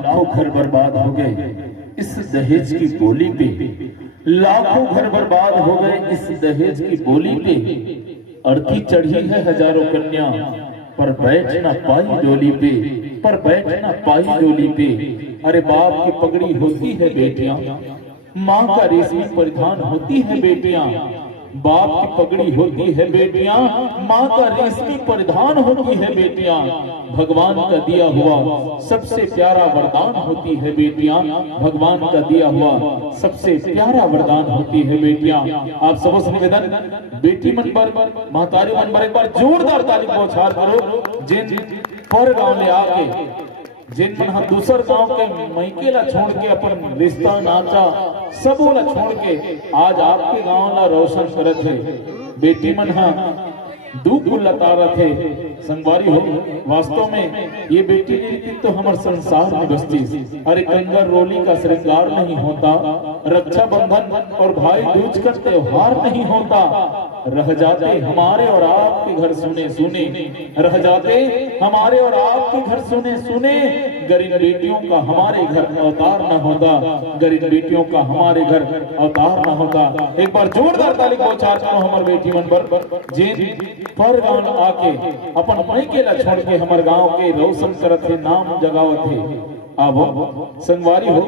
लाखों घर बर्बाद हो गए इस दहेज की बोली पे, लाखों घर बर्बाद हो गए इस दहेज की बोली पे। अड़ती चढ़ी है हजारों कन्या, पर बैठ ना पाई डोली पे, पर बैठ ना पाई डोली पे। अरे बाप की पगड़ी होती है बेटियां, माँ का रेशमी परिधान होती है बेटियां। बाप की पगड़ी होती है बेटियां, माँ का रेशमी परिधान होती है बेटियां। भगवान का दिया हुआ सबसे प्यारा वरदान होती है बेटियां, भगवान का दिया हुआ सबसे प्यारा वरदान होती है बेटियां। आप सबों से निवेदन, बेटी मन पर, महतारी मन पर एक बार जोरदार ताली बौछार करो। जिन पर गांव ले आके, जिन मन हम दूसर गांव के मैके ला छोड़ के अपन रिश्ता नाचा सब ला छोड़ के आज आपके गांव ला रोशन करत है। बेटी मन हा दुख लतारत है संगवारी हो। वास्तव में ये बेटी नहीं थी तो हमारे संसार में बसती। अरे कंगर रोली का श्रृंगार नहीं होता, रक्षाबंधन और भाई दूज का त्योहार नहीं होता। रह जाते हमारे और आपके घर सुने सुने, रह जाते हमारे और आपके घर सुने सुने। गरीब बेटियों का हमारे घर अवतार न होता, गरीब बेटियों का हमारे घर अवतार न होता। एक बार जोरदार ताली बौछार करो हमारे बेटी मन पर, जिन पर गांव आके अपन मैके ला छोड़ के हमारे गांव के रोशन करत थे, नाम जगावत थे। अब संगवारी हो,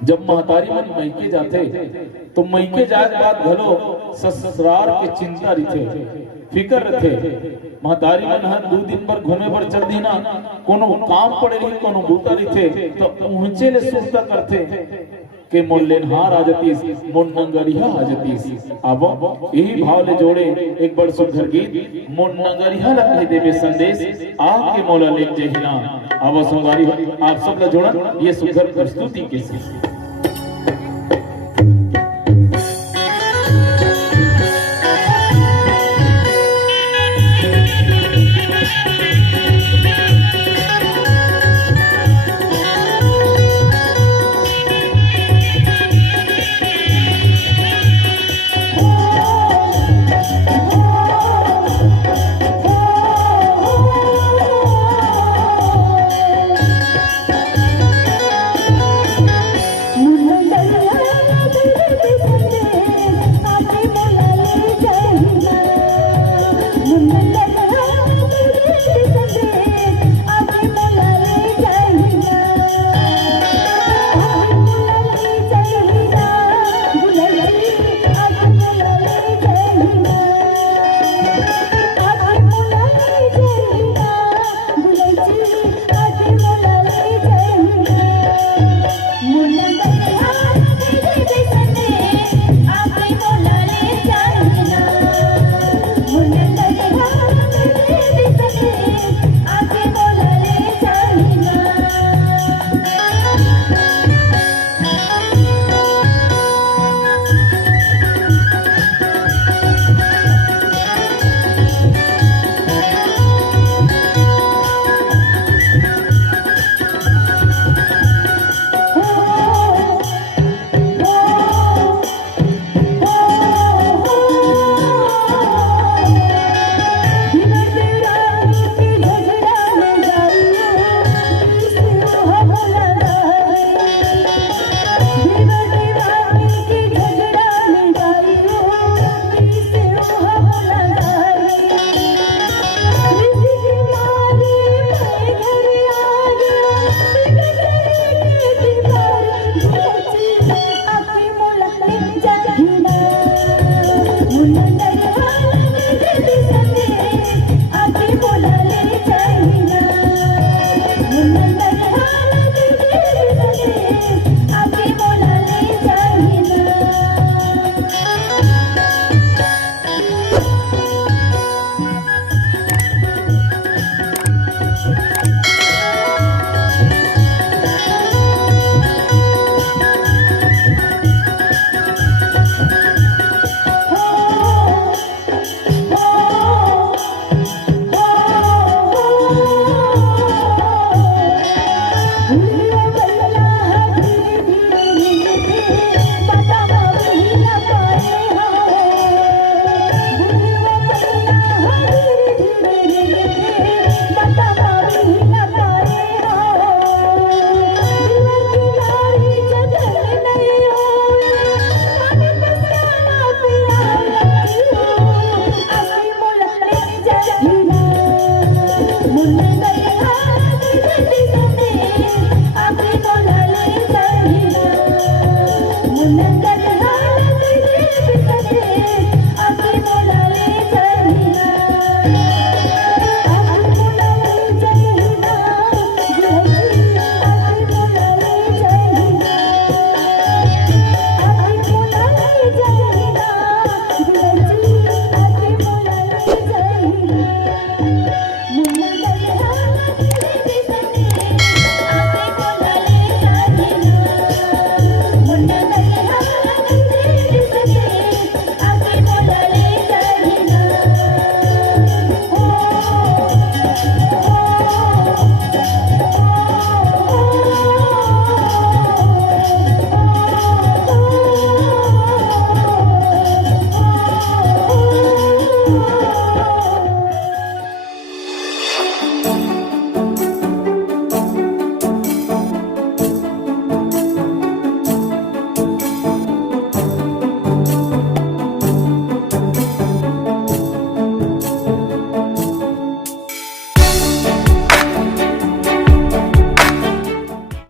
जब महतारी मन मैके जाते तो मैके जाए बाद घलो ससुराल के चिंता रहे, फिकर रहे। महतारी मन हर 2 दिन पर घूमे पर चल दी ना, कोनो काम पड़े रही, कोनो बूता रहे तो ऊंचे ले सुस्ता करते के मोल लेनहार आ जतीस, मोल नंगरिया आ जतीस। अब यही भाव ले जोड़े एक बड़ सुंदर गीत, मोल नंगरिया ला कह देवे संदेश, आके मोला ले जहिना। अब संगवारी आप सब ला जोड़न ये सुंदर प्रस्तुति के साथ। Viva